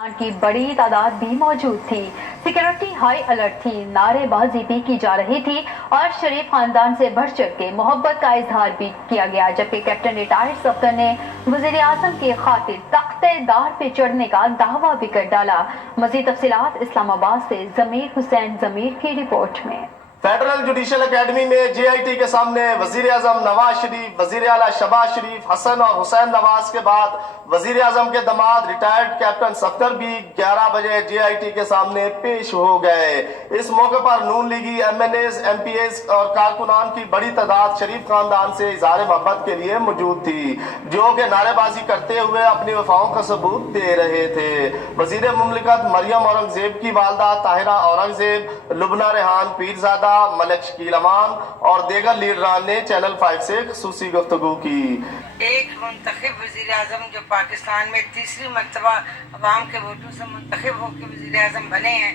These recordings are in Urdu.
کی بڑی تعداد بھی موجود تھی. سیکورٹی ہائی الرٹ تھی, نعرے بازی بھی کی جا رہی تھی اور شریف خاندان سے بڑھ چڑھ کے محبت کا اظہار بھی کیا گیا, جبکہ کیپٹن ریٹائرڈ صفدر نے وزیر اعظم کی خاطر تخت دار پہ چڑھنے کا دعویٰ بھی کر ڈالا. مزید تفصیلات اسلام آباد سے ضمیر حسین ضمیر کی رپورٹ میں. فیڈرل جوڈیشل اکیڈمی میں جے آئی ٹی کے سامنے وزیر اعظم نواز شریف, وزیر اعلیٰ شہباز شریف, حسن اور حسین نواز کے بعد وزیر اعظم کے داماد ریٹائرڈ کیپٹن صفدر بھی 11 بجے جے آئی ٹی کے سامنے پیش ہو گئے. اس موقع پر نون لیگی MNAs, MPAs اور کارکنان کی بڑی تعداد شریف خاندان سے اظہار محبت کے لیے موجود تھی, جو کہ نعرے بازی کرتے ہوئے اپنی وفاؤں کا ثبوت دے رہے تھے. وزیر مملکت مریم اورنگزیب کی والدہ طاہرہ اورنگزیب, لبنہ ریحان پیرزادہ, ملک شکیل امان اور دیگر لیڈران نے چینل 5 سے خصوصی گفتگو کی. ایک منتخب وزیر اعظم جو پاکستان میں تیسری مرتبہ عوام کے ووٹوں سے منتخب ہو کے وزیر اعظم بنے ہیں,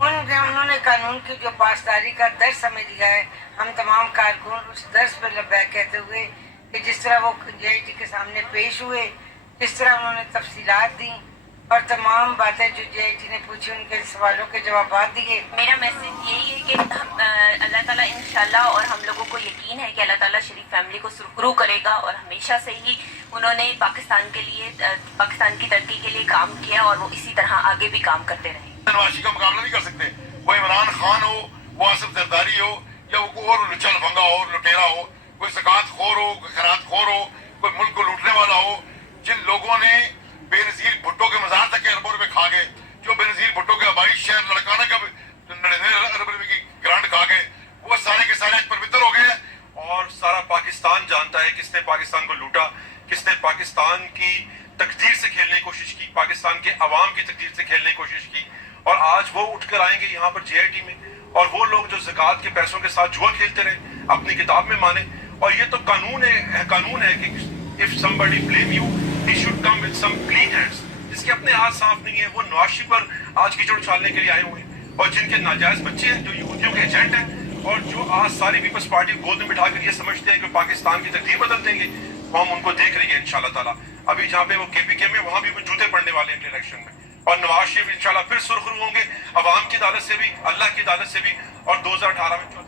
انہوں نے قانون کی جو پاسداری کا درس ہمیں دیا ہے, ہم تمام کارکن اس درس پہ لبیک کہتے ہوئے کہ جس طرح وہ جے آئی ٹی کے سامنے پیش ہوئے, جس طرح انہوں نے تفصیلات دیں اور تمام باتیں جو جے آئی ٹی نے پوچھی ان کے سوالوں کے جوابات دیے. میرا میسج یہی ہے کہ اللہ تعالیٰ انشاءاللہ, اور ہم لوگوں کو یقین ہے کہ اللہ تعالیٰ شریف فیملی کو سرخرو کرے گا, اور ہمیشہ سے ہی انہوں نے پاکستان کے لیے, پاکستان کی ترقی کے لیے کام کیا اور وہ اسی طرح آگے بھی کام کرتے رہیں. نوازی کا مقابلہ نہیں کر سکتے, وہ عمران خان ہو, وہ آصف زرداری ہو, یا وہ کوئی اور لچا لفنگا ہو, لٹیرا ہو, کوئی زکوٰۃ خور ہو, کوئی خیرات خور ہو, کوئی ملک کو لوٹنے والا ہو. جن لوگوں نے بے نظیر بھٹو کے مزار تک اربوں روپے کھا گئے, جو بے نظیر بھٹو کے آبائی شہر لڑکانہ کا 99 ارب روپے کی گرانٹ کھا گئے, وہ سارے کے سارے پروتر ہو گئے. اور سارا پاکستان جانتا ہے کس نے پاکستان کو لوٹا, کس نے پاکستان کی تقدیر سے کھیلنے کی کوشش کی, پاکستان کے عوام کی تقدیر سے کھیلنے کی کوشش کی. اور آج وہ اٹھ کر آئیں گے یہاں پر جے آئی ٹی میں, اور وہ لوگ جو زکوٰۃ کے پیسوں کے ساتھ جوا کھیلتے رہے اپنی کتاب میں مانے. اور یہ تو قانون ہے کہ if somebody blame you, he should come with some clean hands. جس کے اپنے ہاتھ صاف نہیں ہے, وہ نواز شریف پر آج کیچڑ اچھالنے کے لیے آئے ہوئے ہیں, اور جن کے ناجائز بچے ہیں, جو یہودیوں کے ایجنٹ ہیں, اور جو آج ساری پیپلز پارٹی کو گود میں بٹھا کر یہ سمجھتے ہیں کہ پاکستان کی تقدیر بدل دیں گے, وہ ہم ان کو دیکھ رہی ہے انشاءاللہ تعالیٰ. ابھی جہاں پہ وہ کے پی کے میں, وہاں بھی وہ جوتے پڑنے والے ہیں اگلے الیکشن میں, اور نواز شریف انشاءاللہ پھر سرخرو ہوں گے عوام کی عدالت سے بھی, اللہ کی عدالت سے بھی, اور 2018 میں